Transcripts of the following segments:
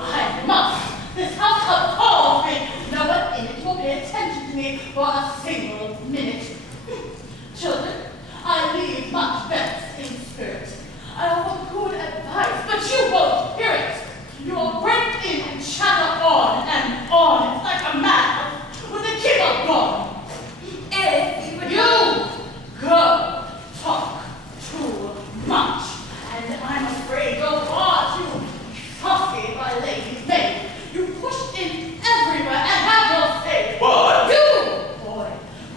I must. This house calls me. No one in it will pay attention to me for a single minute. Children, I leave much best in spirit. I offer good advice, but you won't hear it. You will break in and chatter on and on like a man with a kibble gone. If you would go talk too much, and I'm afraid you're far too fussy, my lady's maid. You push in everywhere and have your say. But You, boy,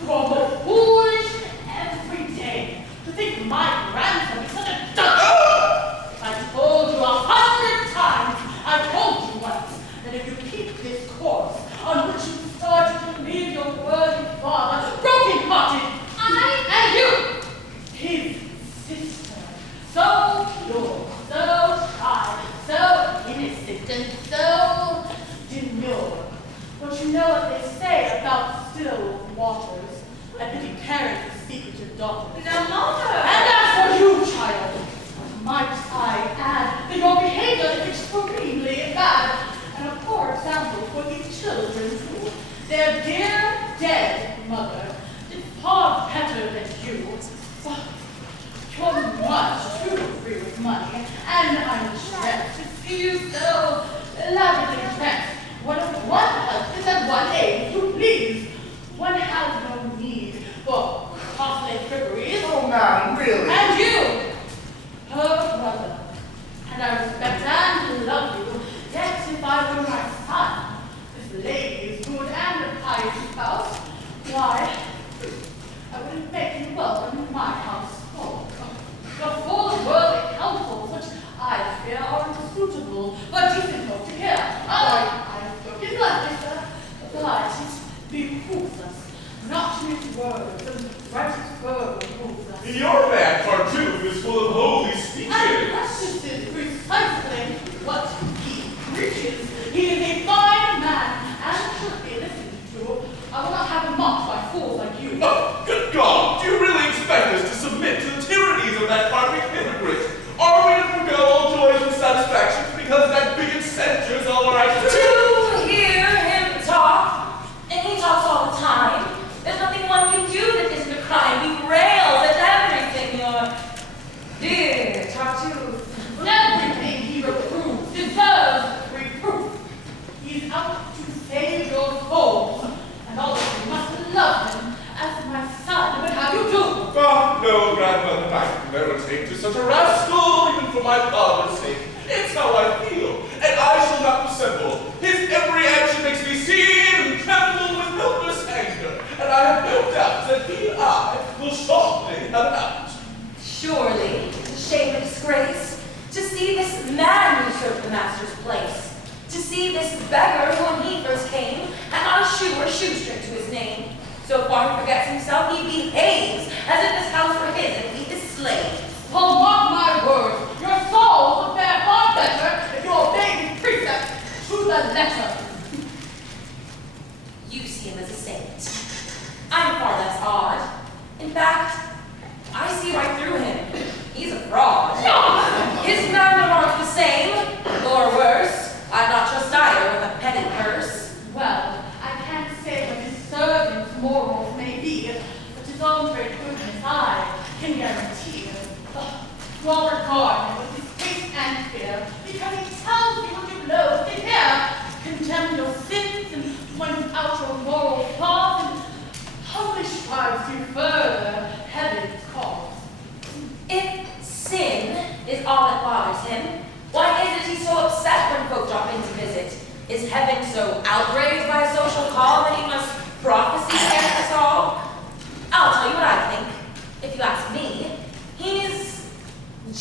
grow foolish every day. To think my grandson is such a duck. I told you 100 times. I told you once that if you keep this course on which you started to leave your worthy father broken-hearted, and you, his sister, so pure, so shy, so innocent, and so demure. Don't you know what they say about still waters? I pity parents who speak with your daughters. Now, Mother! And as for you, child, might I add that your behavior is extremely bad, and a poor example for these children too. Their dear dead mother did far better than you. But you're much too free with money, and I'm dread to see you so elaborately dressed. One husband and one aim, you please. One has no need for costly fripperies. oh, ma'am, really? And you, her brother, and I respect and love you, yet if I were my son, this lady's good and a pious spouse, why, I wouldn't make you welcome in my house. You're full of worldly counsels, which I fear are unsuitable for decent folk to hear. I've spoken lightly, sir, but it behooves us not to use words, and righteous words behooves us. Your man, Tartuffe, is full of holy speeches. And this is precisely what he preaches. He is a fine man and should be listened to. I will not have him mocked by fools like you. Oh, good God! Do you really expect us to submit to the tyrannies of that carpet hypocrite? Are we to forego all joys and satisfactions because that bigot censures all our actions? To hear him talk, and he talks all the time. There's nothing one can do that isn't a crime. He rails at everything, your dear Tartuffe. Everything he reproves deserves reproof. He's out to save your souls, and although you must love him as my son would have you do. Oh, no, grandmother, I can never take to such a rascal, even for my father's sake. It's how I feel, and I shall not dissemble. His every action makes me see and tremble with helpless anger, and I have no doubt that he and I will shortly have it out. Surely, it's a shame and disgrace to see this man usurp the master's place, to see this beggar who when he first came had not a shoe or shoestring to his name. So far he forgets himself, he behaves as if this house were his and he his slave. Well, mark my words, your souls will fare far better if you obey his precepts to the letter. You see him as a saint. I'm far less odd. In fact, I see right through him. He's a fraud. His manner aren't the same, or worse. I'd not trust either with a petty purse. Well, I can't say what his servant's morals may be, but his own great goodness I can guarantee. You all regard him with distaste and fear, because he tells you what you loathe to hear, condemn your sins and point out your moral flaws, and humbly strives to further heaven's cause. If sin is all that bothers him, why is it he's so upset when folk drop in to visit? Is heaven so outraged by a social call that he must prophesy against us all? I'll tell you what I think. If you ask me, he's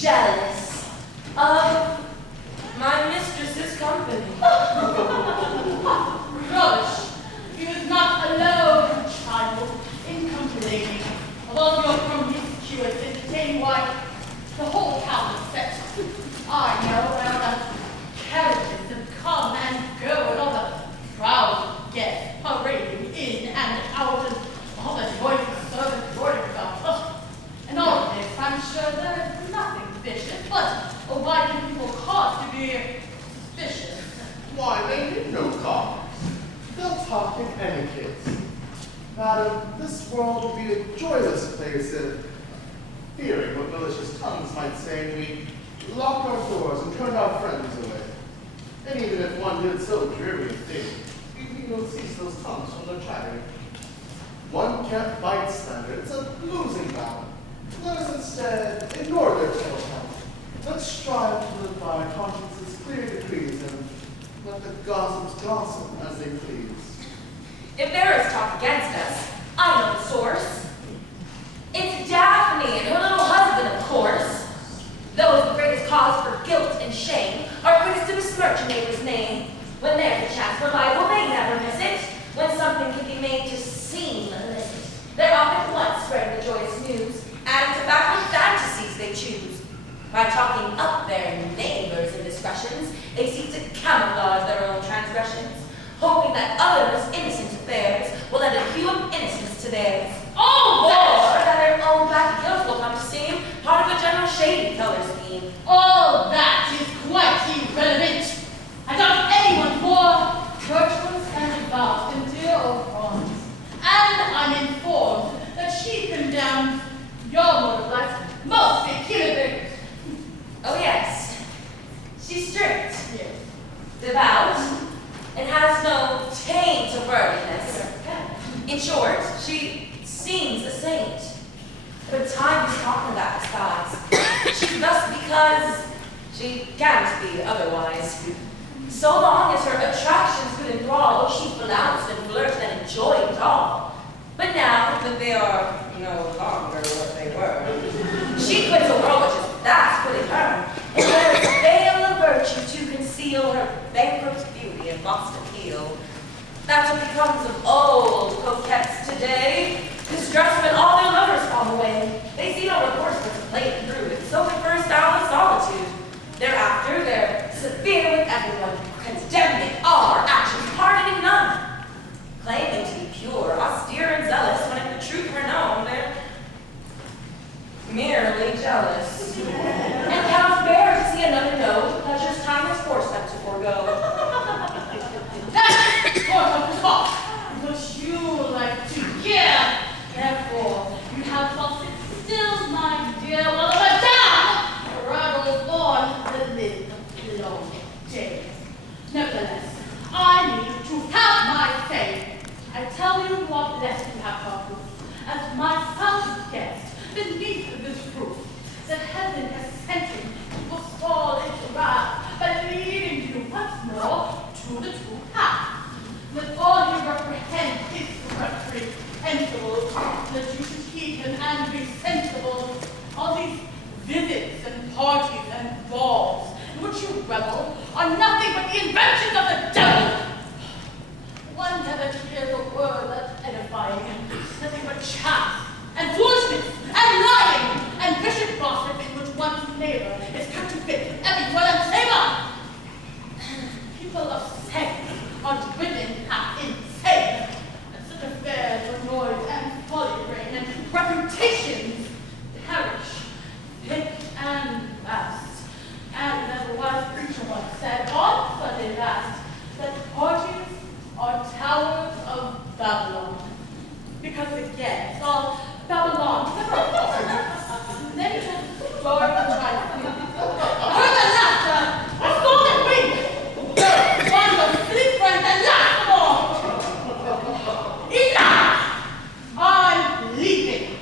jealous of my mistress's company. Rubbish! He is not alone, child, in complaining. Although your promiscuous entertain why the whole town is set. I know where the carriages have come and go, and all the proud guests parading in and out, and all the joyful servants ordering about. And all this, I'm sure there is nothing vicious Why, they need no cause. They'll talk in etiquette. Madam, this world would be a joyless place if, fearing what malicious tongues might say, we locked our doors and turned our friends away. And even if one did so dreary a thing, we will cease those tongues from their chattering. One can't fight slander, it's a losing battle. Let us instead ignore their tale. Let's strive to live by our conscience's clear decrees and let the gossips gossip as they please. If there is talk against us, I know the source. It's Daphne and her little husband, of course. Those the greatest cause for guilt and shame are quickest to besmirch a neighbor's name. When there's a chance for libel, they never miss it. When something can be made to seem illicit, they're often once spreading the joyous news, adding to backward fantasies they choose. By talking up their neighbors' indiscretions, they seek to camouflage their own transgressions, hoping that others' innocent affairs will lend a hue of innocence to theirs. Oh, Or that their own black guilt will come to seem part of a general shady color scheme. all that is quite irrelevant. I doubt anyone more virtuous and devout than dear old Franz. And I'm informed that she condemns your mode of life most vehemently. Oh yes, she's strict, Yes. devout, and has no taint of worldliness. In short, she seems a saint. But time is talking about besides. She's thus because she can't be otherwise. So long as her attractions could enthrall, she flounced and flirted and enjoyed it all. But now that they are no longer what they were, she quits a world which is fast quitting her, and wears a veil of virtue to conceal her bankrupt beauty and lost appeal. That's what becomes of old coquettes today. Distressed when all their lovers fall away. They see no recourse but to play it through, and so prefer style of solitude. Thereafter, they're severe with everyone, condemning all our actions, pardoning none. Claiming to be pure, austere, and zealous, when if the truth were known, they're merely jealous. And cannot bear to see another know the pleasures time has forced them to forego. That's sort of talk which you like to hear. Therefore, you have lost it still, my dear, while Madame rattles on the live long days. Nevertheless, I need to have my say. I tell you what blessed you have, Tartuffe, as my son's guest, beneath this roof, that heaven has sent him to forestall its wrath by leading you once more to the true path. Let all you reprehend his treachery intervals, that you should heed him and be sensible. All these visits and parties and balls in which you revel are nothing but the inventions of the devil. One never hears a word that's edifying him, nothing but chaff and foolishness and lying and vicious gossip in which one's neighbor is counterfeit everywhere and savor. People of sense are driven half insane, and such affairs of noise and folly reign, and reputations perish thick and fast. And as a wise preacher once said on Sunday last, that parties are towers of Babylon. Because again, it's all Babylon. Then you just dark and right. I heard the laughter. I saw the wink. One of those silly friends that laughed them all. Enough! I'm leaving.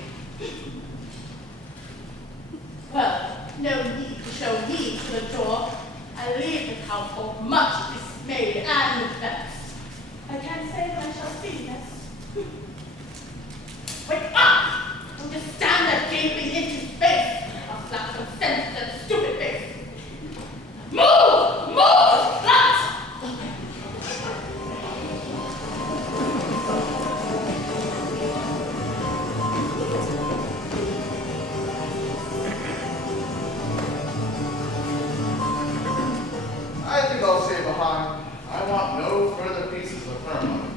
Well, no need to show heed to the door. I leave the household much dismayed and vexed. I can't say that I shall see this. Wake up! Don't just stand there gaping into space. I'll slap some sense in that stupid face. Move! Move! Slut! I think I'll stay behind. I want no further pieces of her money.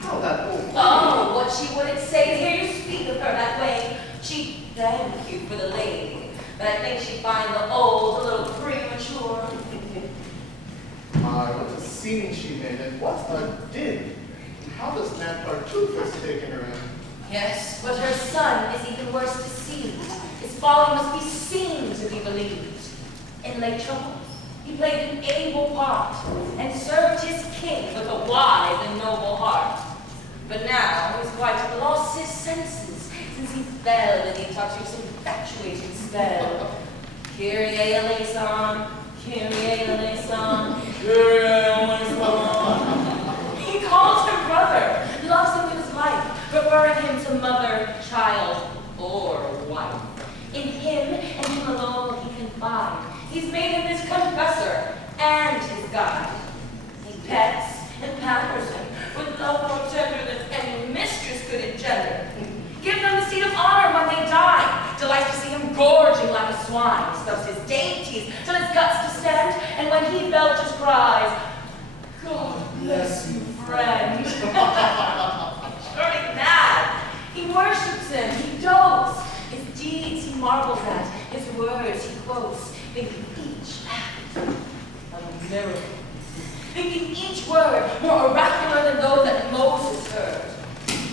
How that old Oh, what she wouldn't say to hear you speak of her that way. She'd thank you for the lady, but I think she'd find the old a little premature. My, what a scene she made, and what a din. How does that Tartuffe has taken her in? Yes, but her son is even worse deceived. His folly must be seen to be believed. In late trouble, he played an able part and served his king with a wise and noble heart. But now he's quite lost his senses since he fell in the Tartuffe's infatuating spell. Kyrie eleison, Kyrie eleison, Kyrie eleison. He calls him brother, loves him with his life, preferring him to mother, child, or wife. In him and him alone will he confide. He's made him his confessor and his guide. He pets and pampers him with love more tender than any mistress could engender. Give them the seat of honor when they die. Delights to see him gorging like a swine. Stuffs his dainties till his guts distend, and when he belches cries, God bless you, friend. Turning mad, he worships him, he dotes. His deeds he marvels at, his words he quotes, thinking each act a miracle. Thinking each word more oracular than those that Moses heard.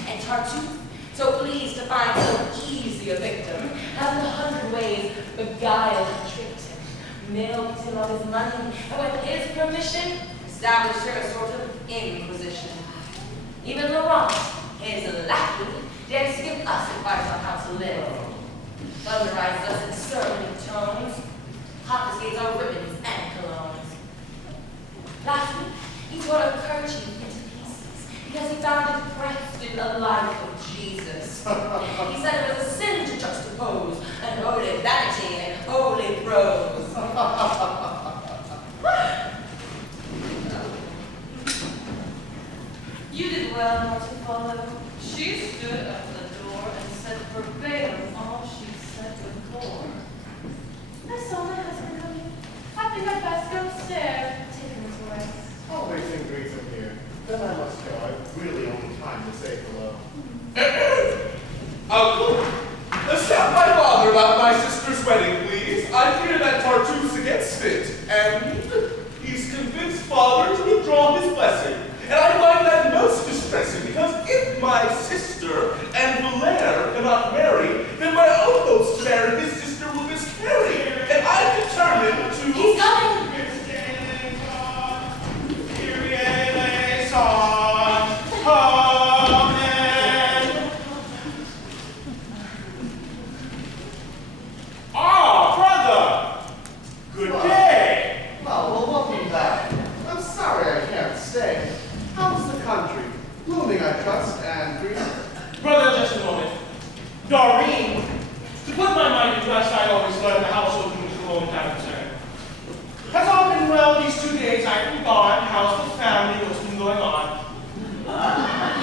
And Tartuffe, so pleased to find so easy a victim, has 100 ways beguiled and tricked him, milked him of his money, and with his permission, established her a sort of inquisition. Even Laurent, his lackey, dares to give us advice on how to live. Thunderizes us in sermon tones, confiscates our ribbons and colognes. Last week, he tore a kerchief into pieces because he found it pressed in the life of Jesus. He said it was a sin to juxtapose unholy vanity and holy prose. You did well not to follow. She stood at the door and said verbatim all she said before. I saw my husband coming. I think I'd best go upstairs. Take him his way. I'll wait and greet him here. Then I must go. I've really only time to say hello. Uncle, stop my father about my sister's wedding, please. I fear that Tartuffe's against it, and he's convinced father to withdraw his blessing. And I find that most distressing, because if my sister and Valere cannot marry, then my own hopes to marry his sister will miscarry. And I determined to... He's coming! Ah, brother! Good day! Well, welcome back. I'm sorry I can't stay. How's the country? Blooming, I trust, and green. Brother, just a moment. Doreen, to put my mind at rest, I always learn the household moves alone without concern. Has all been well these 2 days I've been gone? How's the family? What's been going on?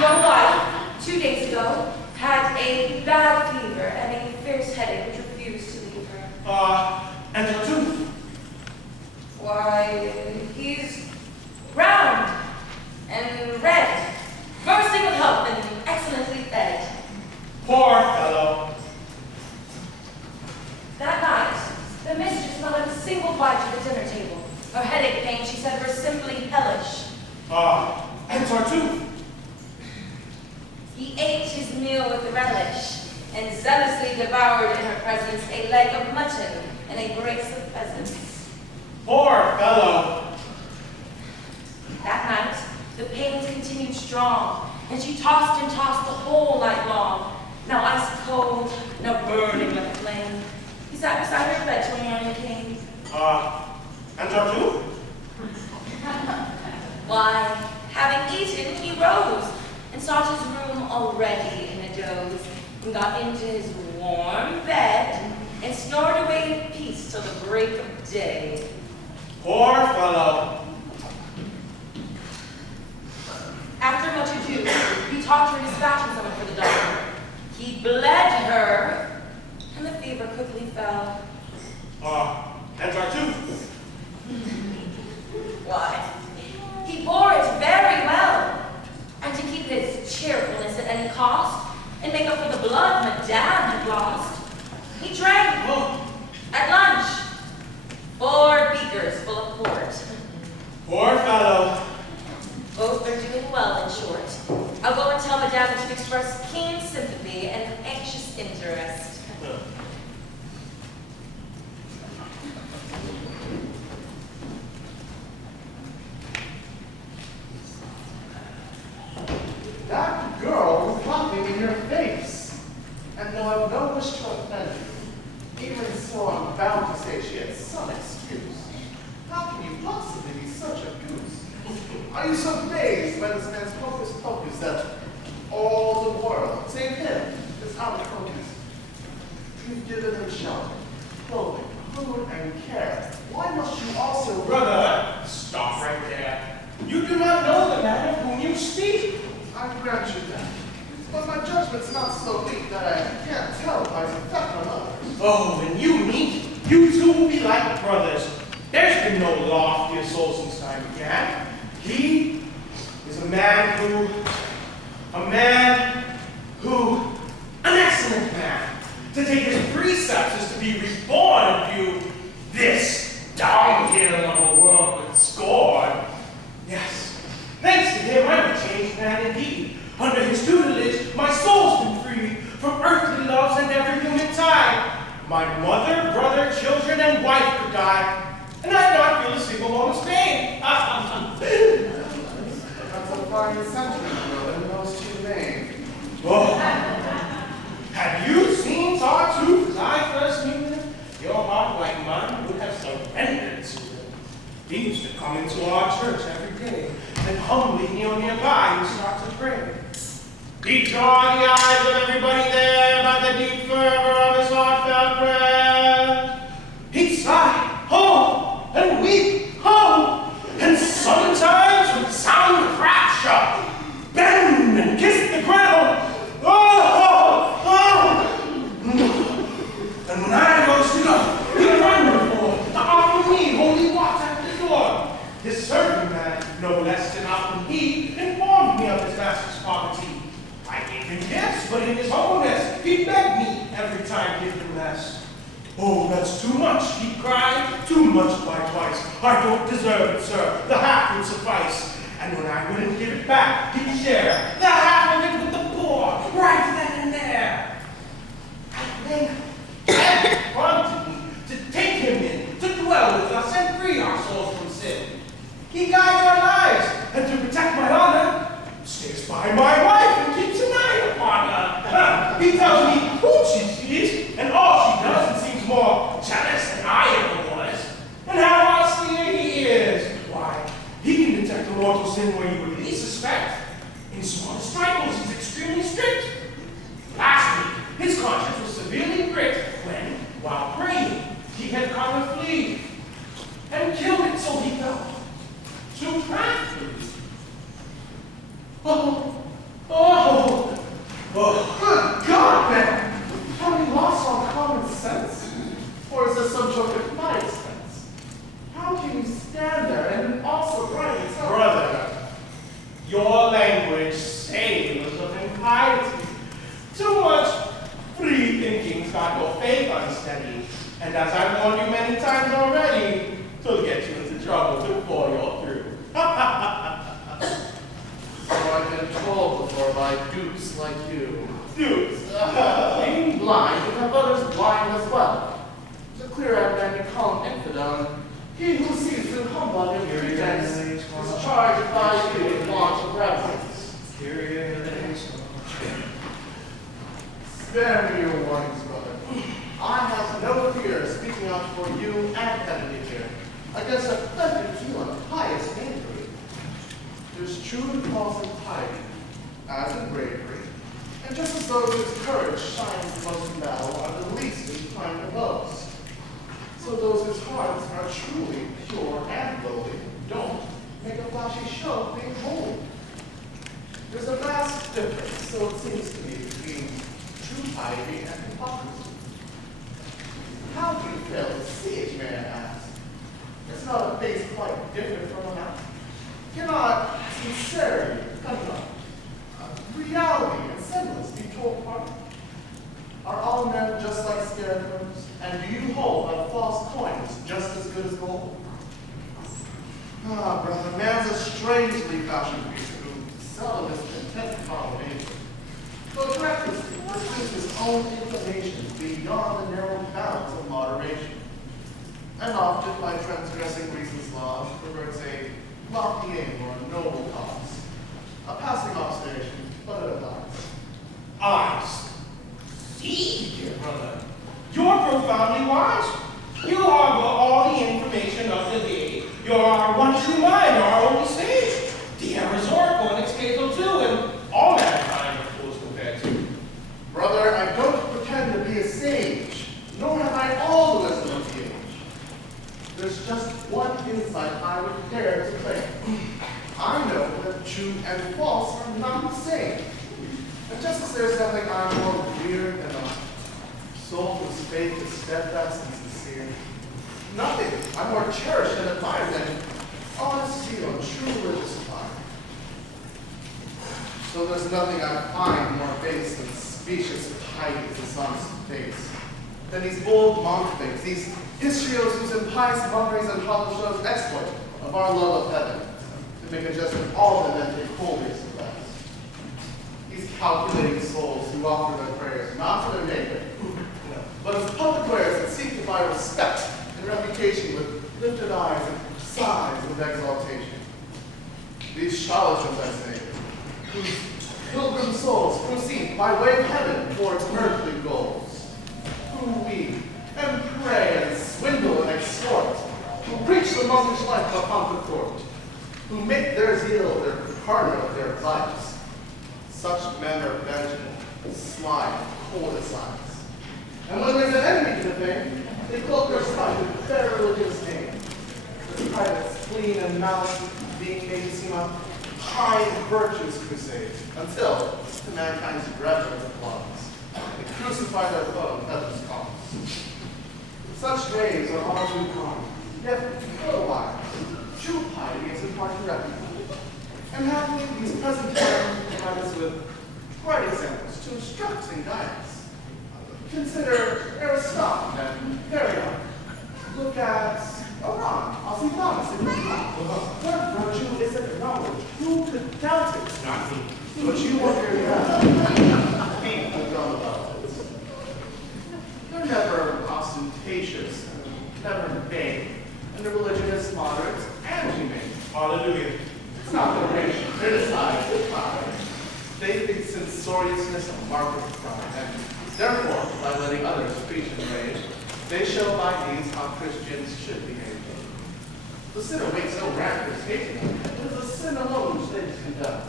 Your wife, 2 days ago, had a bad fever and a fierce headache which refused to leave her. And Tartuffe? Why, he's round and red, bursting with health and excellently fed. Poor fellow. That night, the mistress not had a single bite at the dinner table. Her headache pains, she said, were simply hellish. And Tartuffe? He ate his meal with relish and zealously devoured in her presence a leg of mutton and a brace of pheasants. Poor fellow. That night, the pains continued strong, and she tossed and tossed the whole night long. Now ice cold, now burning like a flame. He sat beside her bed till morning came. And Tartuffe? Why, having eaten, he rose and sought his room already in a doze, and got into his warm bed and snored away in peace till the break of day. Poor fellow. After much ado, he taught her to dispatch someone for the doctor. He bled her, and the fever quickly fell. And Tartuffe? Why, he bore it very well. And to keep his cheerfulness at any cost, and make up for the blood Madame had lost, he drank, at lunch, 4 beakers full of port. Poor fellow. gathered to express keen sympathy and anxious interest. That girl is laughing in your face. And though I have no wish to offend you, even so I'm bound to say she has some excuse. How can you possibly be such a goose? Are you so dazed by this man's hocus pocus that all the world, save him, is out of focus? You've given him shelter, clothing, food, and care. Why must you also— Brother, stop right there. You do not know the man of whom you speak. I grant you that. But my judgment's not so weak that I can't tell by its effect on others. Oh, when you meet, you two will be like brothers. There's been no loftier soul since time began. He is a man who, an excellent man. To take his precepts is to be reborn and view this downhill of a world with scorn. Yes, thanks to him, I'm a changed man indeed. Under his tutelage, my soul's been freed from earthly loves and every human tie. My mother, brother, children, and wife could die, and I'd not feel a single moment's pain. That's a fine sentiment, brother, in those two names. Oh, had you seen Tartuffe as I first knew him, your heart, like mine, would have surrendered to him. He used to come into our church every day and humbly kneel nearby and start to pray. He'd draw the eyes of everybody there by the deep fervor of his heartfelt prayer. He'd sigh, oh, and weep, oh, and sometimes with sound of rapture, bend and kiss the ground. Oh, oh, oh. And when I rose to go, he'd run before to offer me holy water at the door. His servant man, no less than often he, informed me of his master's poverty. I gave him gifts, but in his humbleness, he begged me every time he'd been asked. Oh, that's too much, he cried. Too much by twice. I don't deserve it, sir. The half would suffice. And when I wouldn't give it back, he'd share the half of it with the poor, right then and there. At length, heaven prompted me to take him in, to dwell with us and free our souls from sin. He guides our lives, and to protect my honor, sticks by my wife and keeps an eye upon her. He tells me who she is, and all she does, and seems more jealous than I ever was. And how austere he is. Why, he can detect a mortal sin where you would least suspect. In smallest trifles, he's extremely strict. Last week, his conscience was severely pricked when, while praying, he had caught a flea and killed it, so he felt. Too practically. Oh, oh, oh. Good God, man! Have you lost all common sense? Or is this some joke at my expense? How can you stand there and also write it? Brother, your language savors of impiety. Too much free thinking's got your faith unsteady. And as I've warned you many times already, it'll get you into trouble before you're through. So I've been told before by dupes like you. Dupes? Being blind would have others blind as well. To clear out and become infidel, he who sees through humble and pretense is charged by you with want of reverence. Spare me your warnings, brother. I have no fear speaking out for you and heavenly here against a pleasant deal of pious injury. There's true cause in piety, as in bravery, and just as those whose courage shines the most in battle are the least inclined to boast. So those whose hearts are truly pure and lowly don't make a flashy show of being holy. There's a vast difference, so it seems to me, between true piety and hypocrisy. How do you fail to see it, may I ask? It's not a face quite different from a mouth. Cannot sincerity, reality, and semblance be told apart? Are all men just like scarecrows? And do you hold that false coin is just as good as gold? Ah, brother, man's a strangely fashioned creature who seldom is content to follow nature. but recklessly pursues his own inclinations beyond the narrow bounds of moderation, and often, by transgressing reason's laws, perverts a lofty aim or a noble cause. A passing observation, but it applies. I see, dear brother. You're profoundly wise. You harbor all the information of the day. You're our one true mind, our only sage. The Emperor's Oracle and its Cato too, and all mankind are fools compared to. Brother, I don't pretend to be a sage, nor have I all the wisdom of the age. There's just one insight I would dare to claim. I know that true and false are not the same. And just as there's nothing I'm more revered than a soul whose faith is steadfast and sincere, nothing I'm more cherished and admired than honesty or true religious fire. So there's nothing I find more base than specious piety, dishonest face, than these bold mountebanks, these histrios whose impious mummeries and hollow shows exploit of our love of heaven, to make a jest of all the men take holiest of rest. These calculating souls who offer their prayers not to their neighbor, but as public wares that seek to buy respect and reputation with lifted eyes and sighs of exaltation. These charlatans, I say, whose pilgrim souls proceed by way of heaven towards earthly goals, who weep and pray and swindle and extort, who preach the monkish life upon the court, who make their zeal their partner of their lives. Such men are vengeful, sly, cold as eyes. And when there's an enemy to the faith, they cloak their spite with their religious name. The private spleen and malice being made to seem a high virtues crusade, until, to mankind's reverent applause, they crucify their foe in heaven's cause. Such days are all too common, yet for a while, true piety is in part to recognize. And happily, these present times provide us with bright examples to instruct and guide us. Consider Aristotle and Perion. Look at Iran, Alcibiades, and what virtue is acknowledged? Who could doubt it? Not me. But you want your feet have gone about it. They're never ostentatious, never vain, and the religion is moderate and humane. Hallelujah. It's not the rich criticize the pride. They think censoriousness a mark of pride, and therefore, by letting others preach and rage, they show by these how Christians should behave. The sinner waits no rank for hating them. It is a sin alone which they condemn.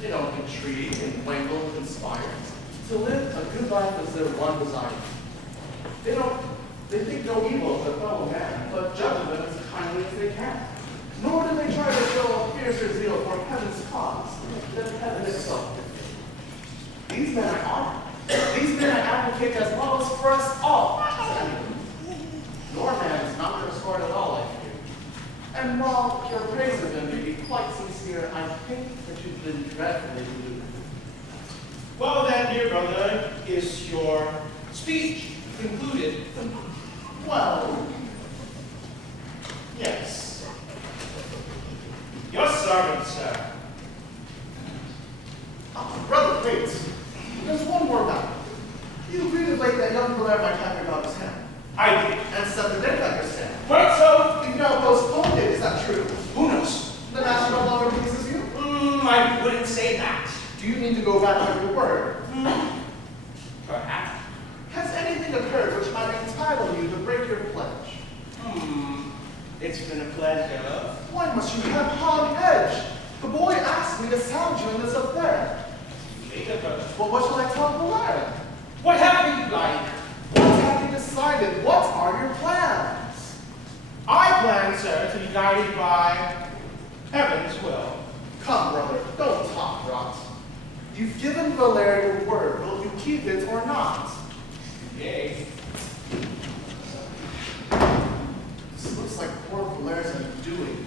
They don't intrigue and wangle and conspire. To live a good life is their one desire. They think no evil of their fellow man, but judge them as kindly as they can. Nor do they try to show a fiercer zeal for heaven's cause than heaven itself. These men I honor. These men I advocate as well as for us all. Your man is not their sword at all, I fear. And while your praise of them may be quite sincere, I think that you've been dreadfully deluded. Well then, dear brother, is your speech concluded? Well, yes. Your servant, sir. Brother, wait. There's one more matter. You agreed to late that young Valère might have your daughter's hand. I did. And set the date like your stand. Quite so. You've now postponed it, is that true? Who knows? The master no longer pleases you? I wouldn't say that. Do you need to go back on your word? Perhaps. Has anything occurred which might entitle you to break your pledge? It's been a pleasure. Why must you have hog edge? The boy asked me to sound you in this affair. Later, brother. Well, what shall I tell Valère? What have you like? What have you decided? What are your plans? I plan, sir, to be guided by heaven's will. Come, brother, don't talk rot. You've given Valère your word. Will you keep it or not? Yay. This looks like poor Valère's undoing.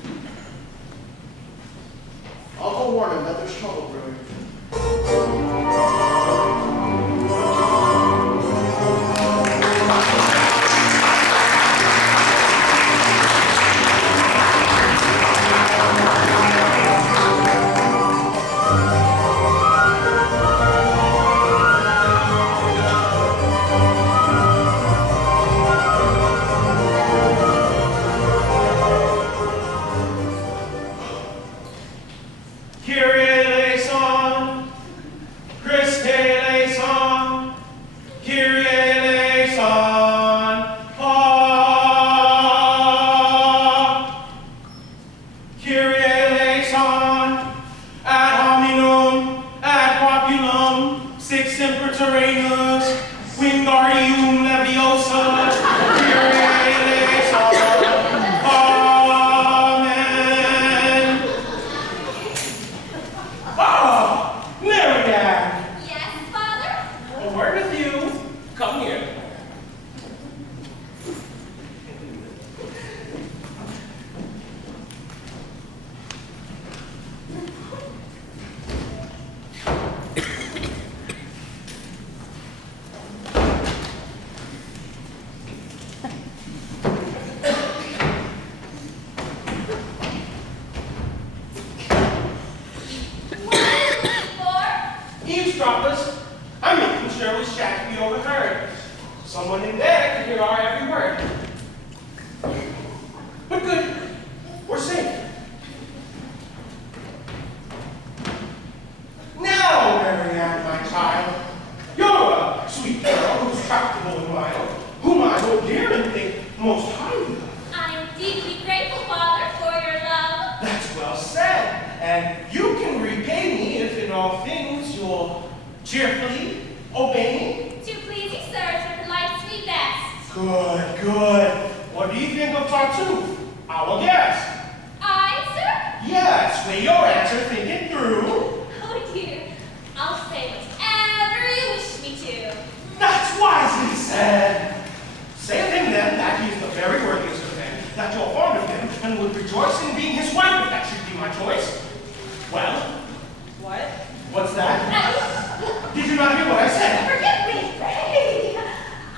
I'll go warn him that there's trouble brewing. Kyrie eleison, Christe eleison, Kyrie eleison, Kyrie eleison, ad hominem, ad populum, sic semper terrenus, Wingardium Leviosa, Kyrie eleison, amen. Ah, Marianne, Yes, Father? a word with you. Come here. Eavesdroppers, I'm making sure we shan't be overheard. Someone in there can hear our every word. But good, we're safe. Now, Marianne, my child, you're a sweet girl who's tractable and mild, whom I hold dear and think most highly of. I am deeply grateful, Father, for your love. That's well said. And you can repay me if in all things you'll cheerfully obey me. To please you, sirs, with the light sweet best. Good, good. What do you think of Tartuffe, our guest? I, sir? Yes, weigh your answer, think it through. Oh, dear. I'll say whatever you wish me to. That's wisely said. Say of him then that he is the very worthiest of men, that you're fond of him, and would rejoice in being his wife if that should be my choice. Well, What? what's that? Did you not hear what I said? Forgive me, pray.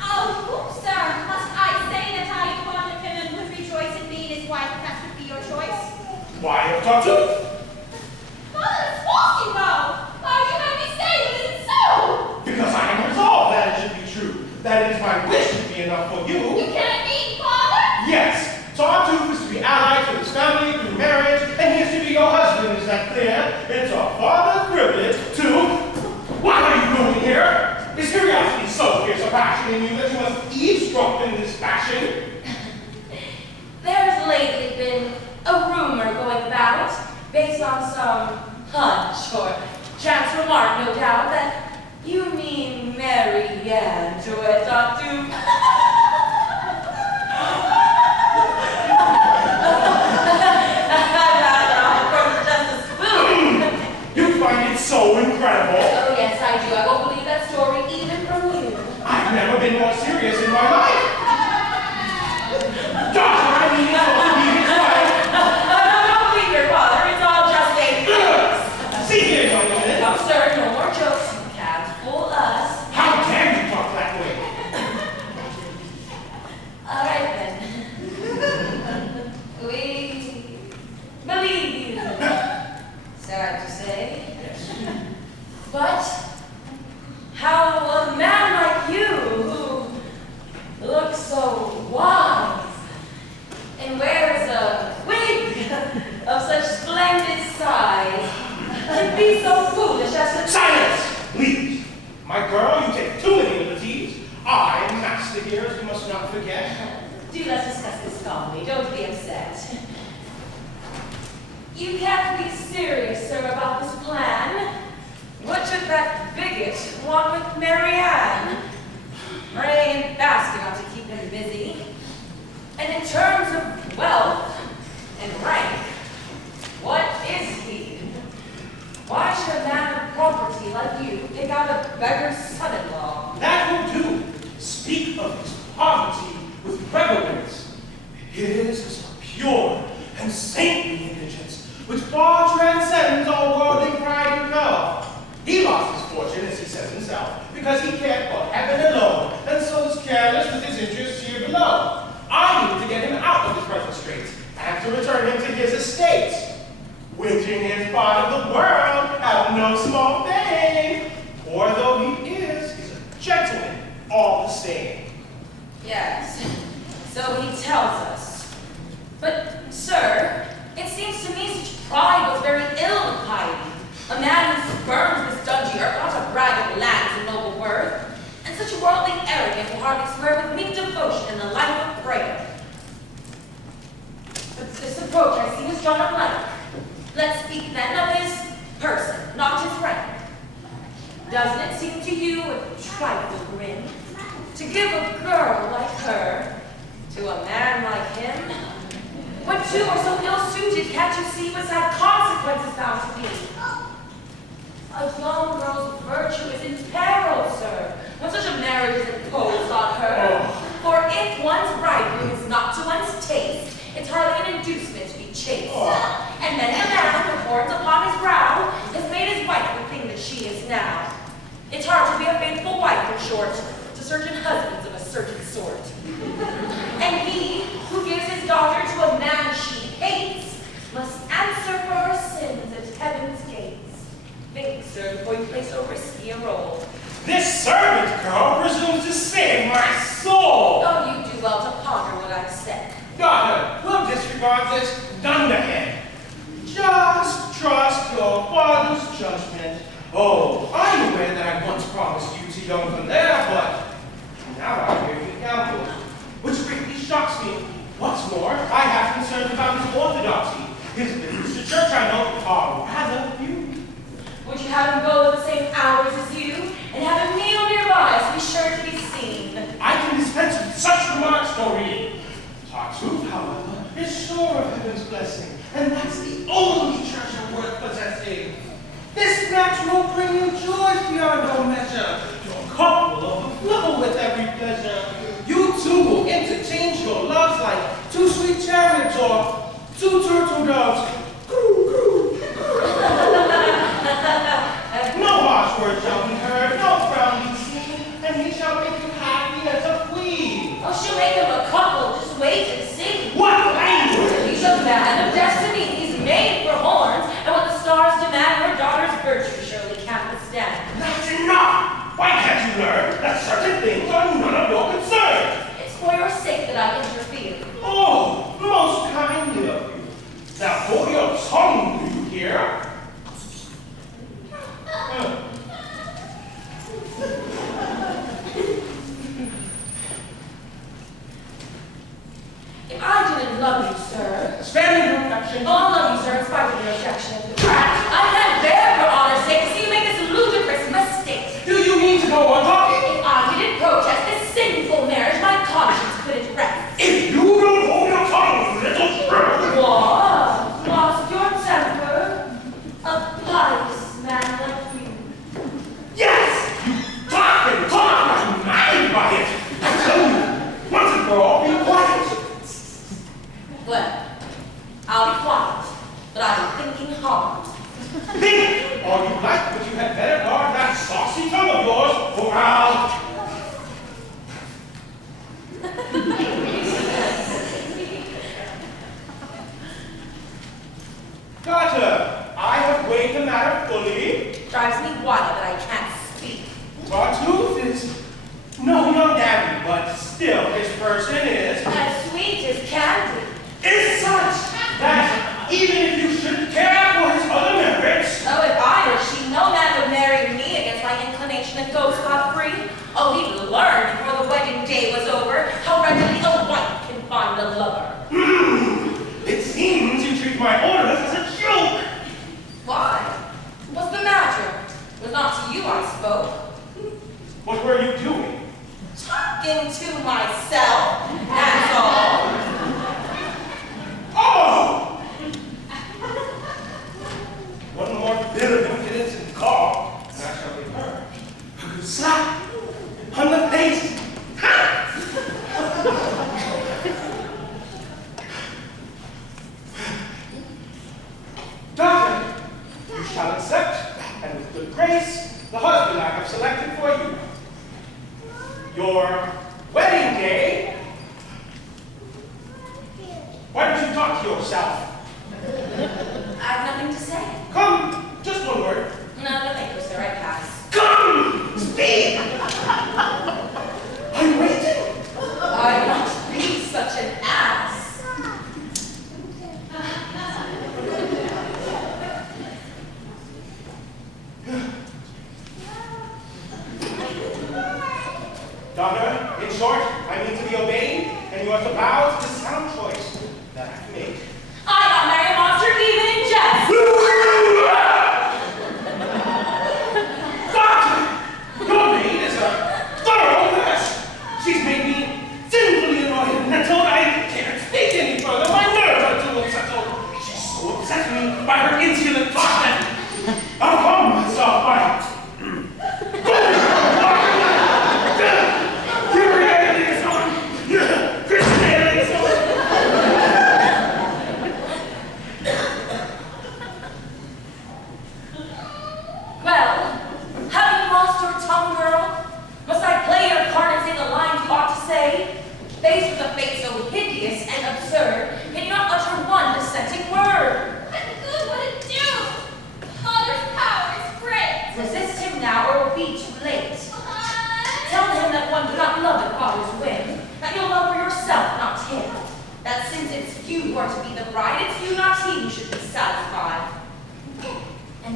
Oh, whom, sir, must I say that I am fond of him and would rejoice in being his wife if that would be your choice? Why, of Tartuffe? Father, it's false, you know. Why would you have me say that isn't so? Because I am resolved that it should be true. That it is my wish to be enough for You you. can't mean, Father? Yes, Tartuffe is to be allied to his family through marriage, and he is to be your husband. Is that clear? It's a father's privilege to... What are you doing here? Is curiosity so fierce a passion in you that you must eavesdrop in this fashion? There's lately been a rumor going about, based on some hunch or chance remark, no doubt, that you mean Marianne to a Tartuffe. You find it so incredible. Oh, yes, I do. I won't believe that story even from you. I've never been more serious in my life. Josh, I mean, you're supposed to be his wife. Don't believe your father. It's all just a fix. See here, young woman. Come, sir, no more jokes. You can't fool us. How dare you talk that way? All right, then. We believe you. Sad to say. But how a man like you, who looks so wise and wears a wig of such splendid size, can be so foolish as to... Silence! Please! My girl, you take too many liberties. I am master here, as you must not forget. Do let's discuss this calmly. Don't be upset. You can't be serious, sir, about this plan. What should that bigot want with Marianne? Praying and fasting ought to keep him busy. And in terms of wealth and rank, what is he? Why should a man of property like you pick out a beggar's son-in-law? That will do. Speak of his poverty with reverence. His is a pure and saintly indigence, which far transcends all worldly pride and wealth. He lost his fortune, as he says himself, because he cared for heaven alone, and so was careless with his interests here below. I need to get him out of his present straits, and to return him to his estates, which in his part of the world have no small fame. Poor though he is, he's a gentleman all the same. Yes, so he tells us. But, sir, it seems to me such pride was very ill-pied let's speak then of his person, not his rank. Doesn't it seem to you a trifle grim to give a girl like her to a man like him? When two are so ill-suited, can't you see what sad consequences bound to be? A young girl's virtue is in peril, sir, when such a marriage is imposed on her. For if one's bridegroom is not to one's taste, it's hardly an inducement to be chaste. And many a man with horns upon his brow has made his wife the thing that she is now. It's hard to be a faithful wife, in short, to certain husbands of a certain sort. And he who gives his daughter to a man she hates must answer for her sins at heaven's gates. Think, sir, before you play so risky a role. This servant girl presumes to save my soul. Oh, you do well to ponder what I've said. Daughter, we'll disregard this dunderhead. Just trust your father's judgment. Oh, I'm aware that I once promised you to young Valère, but now I hear you gamble, which greatly shocks me. What's more, I have concerns about his orthodoxy. His visits to church, I know, are rather few. Would you have him go at the same hours as you, and have a meal nearby to be sure to be seen? I can dispense with such remarks, Doreen. Tartuffe, however, is sure of heaven's blessing, and that's the only treasure worth possessing. This match will bring you joy beyond all measure. Your cup will overflow with every pleasure. You two will interchange your loves like two sweet cherubs or two turtle doves. Coo, coo, no harsh words shall be heard, no frown be seen, and he shall make you happy as a queen. Oh, she'll make him a couple, just wait and see. What language! He's a man of destiny, he's made for horns, and what the stars demand, her daughter's virtue surely can't withstand. That's enough! Why can't you learn that certain things are none of your concern? It's for your sake that I interfere. Oh, most kindly of you. Now hold your tongue, do you hear? If I didn't love you, sir. Sparing your affection. Oh, I love you, sir, in spite of your objection. I can't bear for honor's sake to see you make this ludicrous mistake. Do you mean to go on talking? If I didn't protest this sinful marriage, my conscience couldn't rest. If you don't hold your tongue, little shrew! What? Lost your temper? A pious man like you. Yes! You talk and talk like you mind by it. I tell you, once and for all, be quiet. Well, I'll be quiet, but I'm thinking hard. Think all you like, but you had better guard that saucy tongue of yours, or I'll... Daughter, I have weighed the matter fully. Drives me wild that I can't speak. Tartuffe is no young dandy, but still his person is As sweet as candy. such that even if you should care for his other merits, Oh, if I were she, no man would marry me against my inclination and go scot-free. Oh, he'd learn before the wedding day was over how readily a wife can find a lover. it seems you treat my orders as a joke. Why? What's the matter? It was not to you I spoke. What were you doing? Talking to myself, that's all. Oh! One more bit of impudence and call, and I shall be heard. A good slap on the face. Daughter, you shall accept, and with good grace, the husband I have selected for you. Your wedding day. Why don't you talk to yourself? I have nothing to say. Come, just one word. No, thank you, sir, I pass. Come! Speak! I'm waiting. I must be such an ass. Daughter, in short, I mean to be obeyed, and you are to bow to the sound choice that I have made. I not marry a monster even in jest.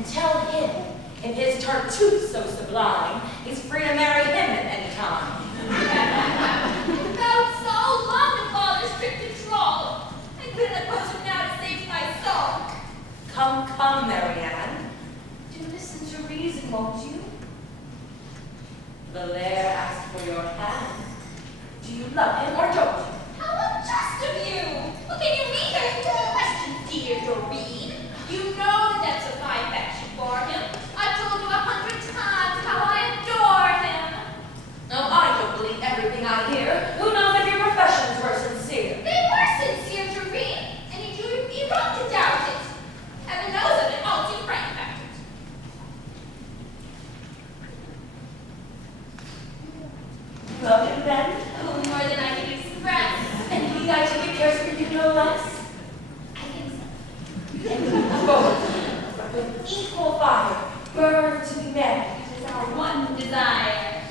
and tell him, if his Tartuffe so sublime, he's free to marry him at any time. Without so long to father's strict control, I couldn't oppose him now to save my soul. Come, come, Marianne. Do listen to reason, won't you? The lair asked for your hand. Do you love him or don't you? How unjust of you! What can you mean by your question, dear Doreen? You know the depths of my affection for him. I've told you 100 times how I adore him. No, I don't believe everything I hear. Who knows if your professions were sincere? They were sincere, Doreen, and you do be wrong to doubt it. Heaven knows I've been all too frank about it. Love him then? Oh, more than I can express. And he, I take it, cares for you no less? I think so. And both, with equal fire, burn to be married. It is our one desire.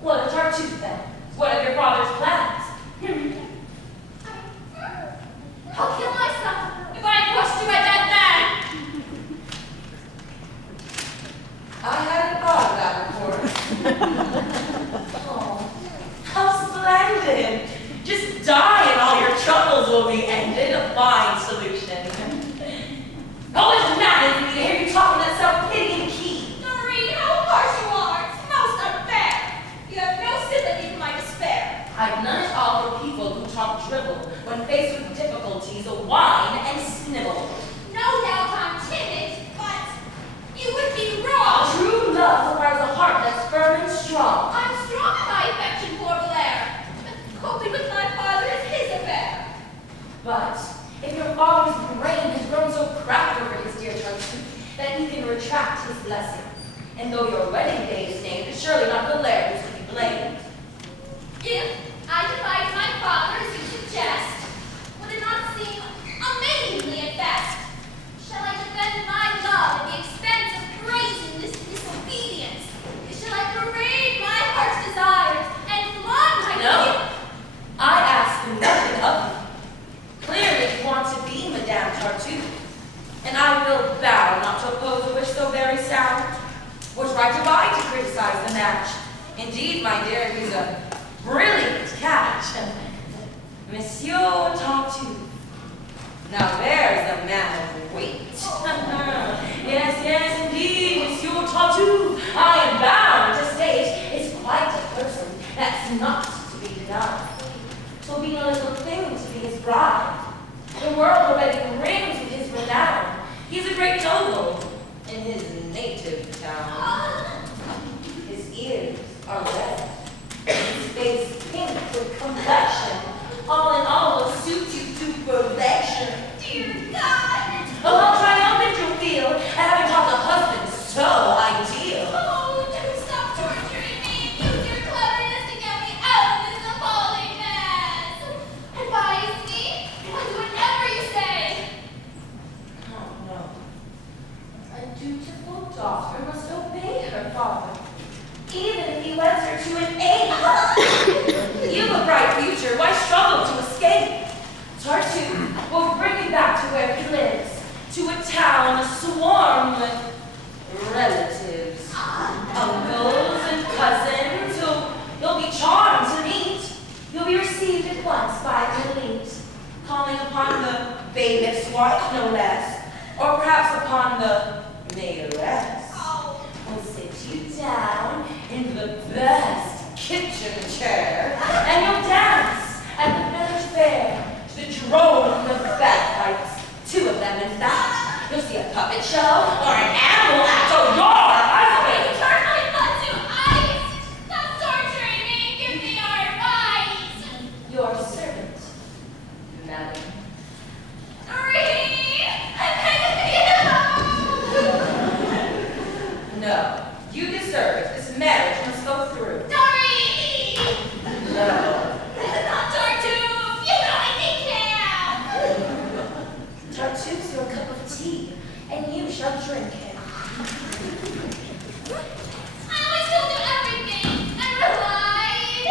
What a Tartuffe then? What are your father's plans? I'll kill myself if I am pushed to my death bed. I hadn't thought of that before. Oh, how splendid! Just die and all your troubles will be ended. A fine solution. Oh, it's madness me to hear you talking that self-pitying key. Doreen, how harsh you are. It's most unfair. You have no sympathy for my despair. I've none at all for people who talk drivel when faced with difficulties, a whine and snivel. No doubt I'm timid, but you would be wrong. True love requires a heart that's firm and strong. I'm strong in my affection for Valere, but coping with my father is his affair. But if your father's brain has grown so cracked over his dear Tartuffe that he can retract his blessing, and though your wedding day is named, it's surely not Valere who's to be blamed. If I defied my father, as you suggest, would it not seem amazingly at best? Shall I defend my love at the expense of brazen disobedience? Shall I parade my heart's desires and flaunt my No, I ask nothing of you. Clearly you want to be Madame Tartuffe, and I will vow not to oppose a wish so very sound. What right have I to criticize the match? Indeed, my dear, he's a brilliant catch. Monsieur Tartuffe. Now there's a man of weight. Yes, yes, indeed, Monsieur Tartuffe, I am bound to state, is quite a person that's not to be denied. 'Twill be no little thing to be his bride. The world already rings with his renown. He's a great noble in his native town. His ears are red, his face pink with complexion. All in all, will suit you to perfection. dear God! Oh, how triumphant you'll feel at having caught a husband so ideal. Oh, do stop torturing me and use your cleverness to get me out of this appalling mess. Advise me. I'll do whatever you say. Oh, no. A dutiful daughter must obey her father, even if he weds her to an age. You've a bright future, why struggle to escape? Tartuffe will bring you back to where he lives, to a town swarm with relatives, uncles and cousins who you'll be charmed to meet. You'll be received at once by an elite, calling upon the bailiff's wife, no less, or perhaps upon the mayoress. Oh, Will sit you down in the best kitchen chair, and you'll dance at the village fair to the drone of the bagpipes. 2 of them, in fact. You'll see a puppet show or an animal act, or your husband. turn my blood to ice. Stop torturing me. Give me your advice. Your servant, madam. Doreen, I'm begging you. No, you deserve it. This marriage must go through. Doreen! No. Not Tartuffe. You know I think him. Tartuffe's your cup of tea, and you shall drink it. I always told you everything and relied.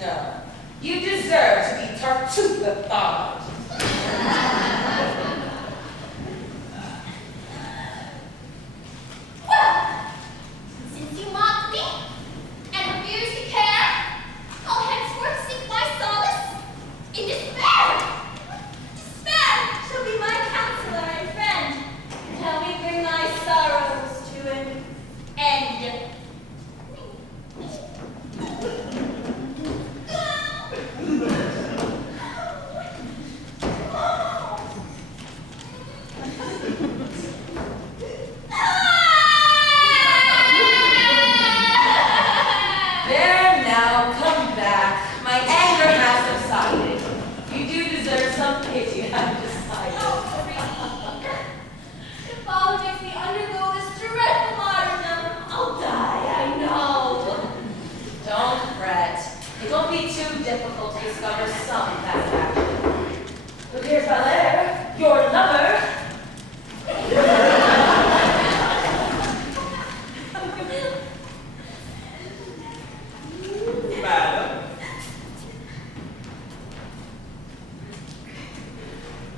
No, you deserve to be Tartuffe-fied. End. There now, come back. My anger has subsided. You do deserve some pity, I've decided. If Father makes me undergo this dreadful martyrdom, I'll die, I know. Don't fret. It won't be too difficult to discover some bad action. Look here's my letter. Your lover. Madam,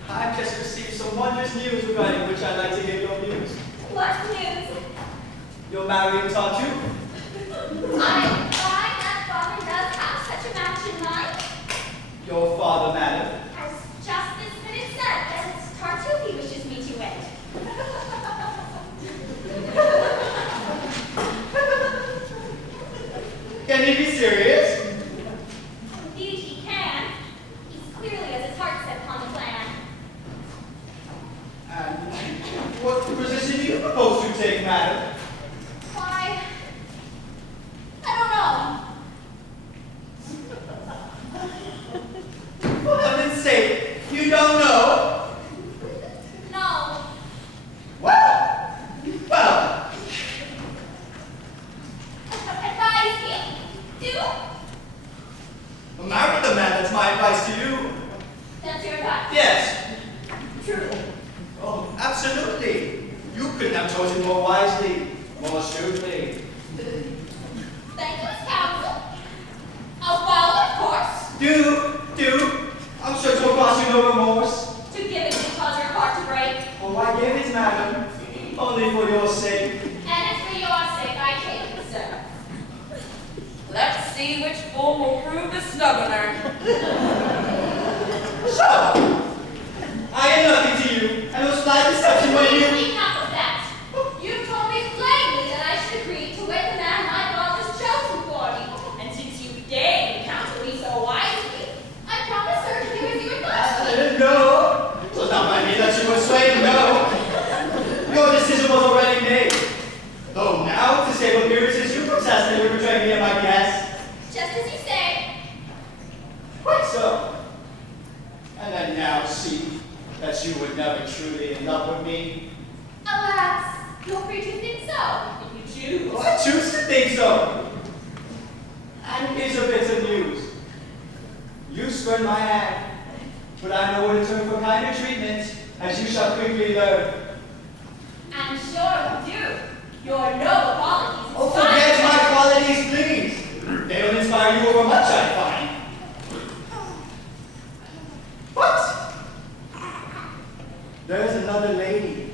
I've just received some wondrous news regarding which I'd like to hear your views. What news? You're marrying Tartuffe. I find that Father does have such a match in mind. Your father, madam. Has just this minute said that it's Tartuffe he wishes me to wed. Can you be serious? Indeed he can. He's clearly has his heart set upon the plan. And what position do you propose to take, madam? Why? I don't know. For heaven's sake, you don't know? No. Well, Advise me. Do? marry the man, that's my advice to you. That's your advice. Yes. True. Oh, absolutely. You couldn't have chosen more wisely, more shrewdly. Thank you, Miss Counsel. I'll follow, of course. Do. I'm sure it will cost you no remorse. To give it will cause your heart to break. Oh, I give it, madam. Only for your sake. And it's for your sake I take it, sir. Let's see which fool will prove the snuggler. So, I am nothing to you, and will slight deception when you... Please enough of that. You've told me plainly that I should agree to wed the man my father's chosen for me. And since you deigned to counsel me so wisely, I promise, sir, to do as you advise me. No, it was not by me that you were swayed, no. Your decision was already made. Though now, to save appearances, you protest that you betrayed me and my guest. Just as you say. Quite so. And I now see that you were never truly in love with me. Alas, you're free to think so, if you choose. Well, I choose to think so. And here's a bit of news. You spurned my hand, but I know where to turn for kinder treatment, as you shall quickly learn. I'm sure you do. Your noble qualities Oh, inspire forget me. my qualities, please. They don't inspire you over much, I find. What? There's another lady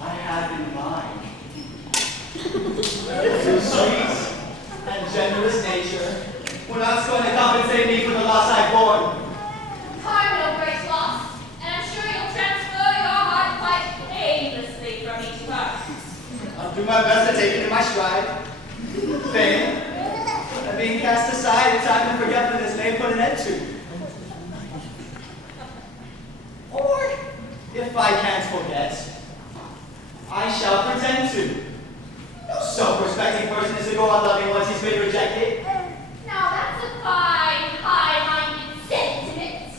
I have in mind. Whose sweet and generous nature will not going to compensate me for the loss I've borne. Time no great loss, and I'm sure you'll transfer your heart quite painlessly from me to her. I'll do my best to take it in my stride. Fame, and being cast aside in time and forgetfulness may put an end to. Or, if I can't forget, I shall pretend to. No self-respecting person is to go on loving once he's been rejected. Now that's a fine, high-minded sentiment.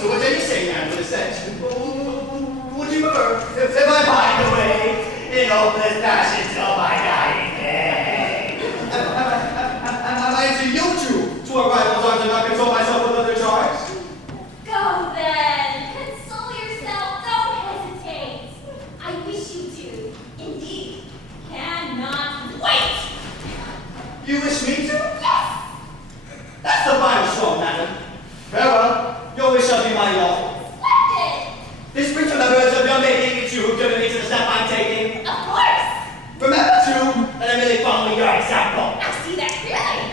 To what you say, man, with a sense. Would you prefer if I pine away in hopeless passion till my dying day? Am I to yield you to a rival's arms and not console myself with other charms? Go then, console yourself, don't hesitate. I wish you to, indeed, cannot wait. You wish me to? Yes, That's the final straw, madam. Farewell. Your wish shall be my law. splendid, This brings from the birds of your making, it's you who've driven me to the step I'm taking. of course. Remember, too, that I'm really following your example. I see that clearly.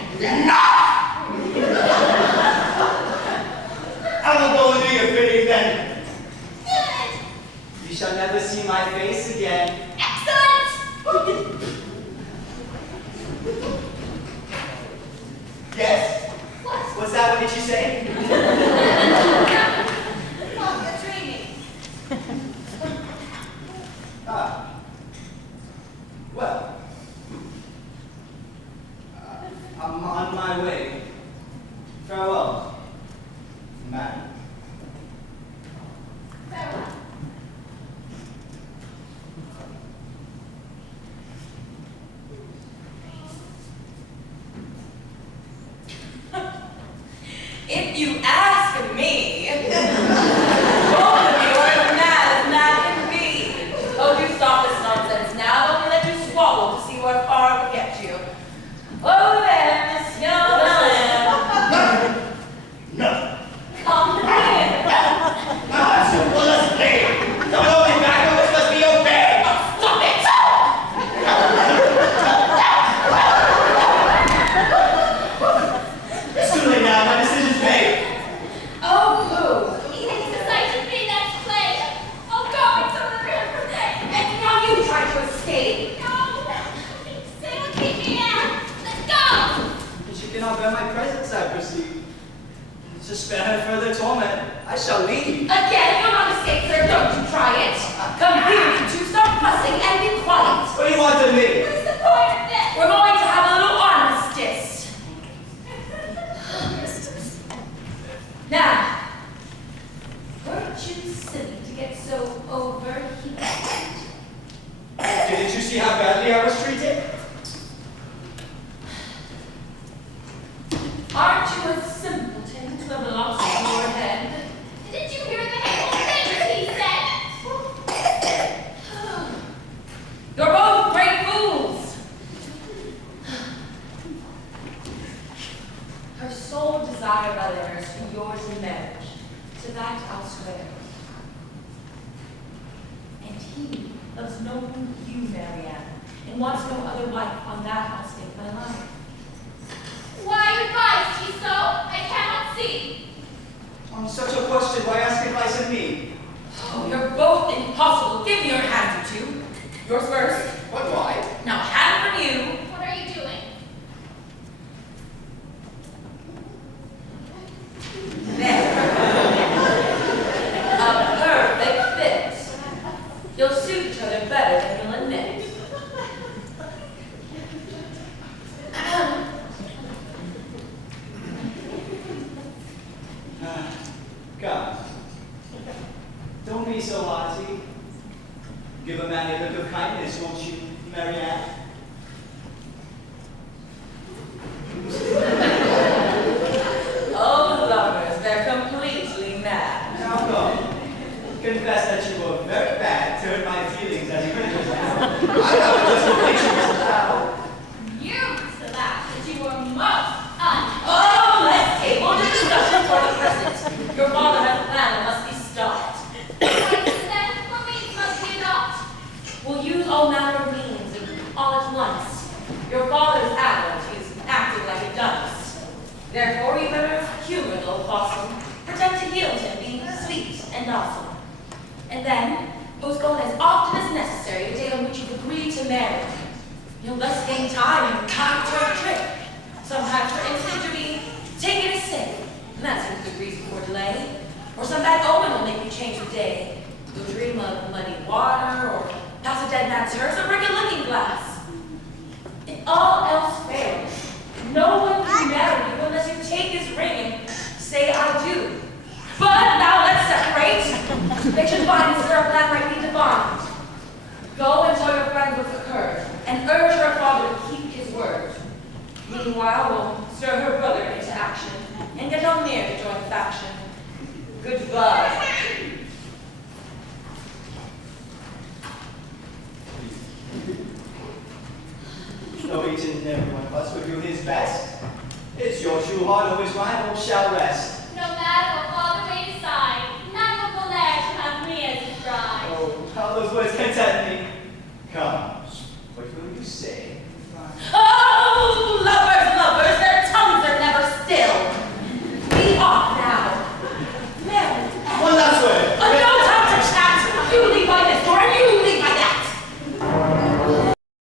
I will go and do your bidding then. Good, You shall never see my face again. excellent. Yes? Was that what did you say? Well, you're dreaming. Ah. Well. I'm on my way. Farewell, madam. Farewell. If you ask me, both of you are as mad can be. Oh, do stop this nonsense now. Don't let you swallow to see what far it will get you. Oh, there, Miss Young Lamb. No. Come in. Well, let's play. Don't hold me back, no, this must be obeyed. Stop it! It's too late now, my decision's made. Oh, He thinks the sight of me that's play. I'll go into the river boo. And now you try to escape. No. Say will keep me out. Let's go. But you cannot bear my presence, I perceive. To spare her further torment, I shall leave. Again, you'll not escape, sir. Don't you try it. Come here, you two. Stop fussing and be quiet. What do you want of me? What's the point of this? We're going to have a little armistice. Now, weren't you silly to get so overheated? Didn't you see how badly I was treated? Aren't you a simpleton to have lost your head? Didn't you hear the hateful things he said? You're both great fools. Her sole desire, brother, is for yours in marriage. To that I'll swear. And he loves no one but you, Marianne, and wants no other wife. On that I'll stake my life. Why advise ye so? I cannot see. On such a question, why ask advice of me? Oh, you're both impossible. Give me your hand, you two. Yours first. What, why? Now, hand from you. What are you doing? There. A perfect fit. You'll suit each other better than you'll admit. Come. Don't be so haughty. Give a man a look of kindness, won't you, Marianne? Oh, lovers, they're completely mad. Now come. Confess that you were very bad to hurt my feelings as you went just now. I have just a picture now. You used to laugh that you were most Oh, let's table the discussion for the present. Your father has a plan that must be stopped. Then what means must we adopt? We'll use all manner of means and all at once. Your father's adult is acting like a dunce. Therefore, we better humor the old fossil, pretend to yield him, being sweet and docile. And then, postpone as often as necessary the day on which you've agreed to marry. You'll thus gain time and time to a trick. Sometimes, for instance, you'll be taken as sick, and that's a good reason for delay. Or some bad omen will make you change the day. You'll dream of muddy water, or pass a dead man's hearse, or break a looking glass. If all else fails, no one can marry you unless you take his ring and say, I do. But now let's separate. They should find his syrup that might be defined. Go and tell your friend what's occurred, and urge her father to keep his word. Meanwhile, we'll stir her brother into action, and get on near to join the faction. Goodbye. Though each and every one of us would do his best, it's your true heart whose rival shall rest.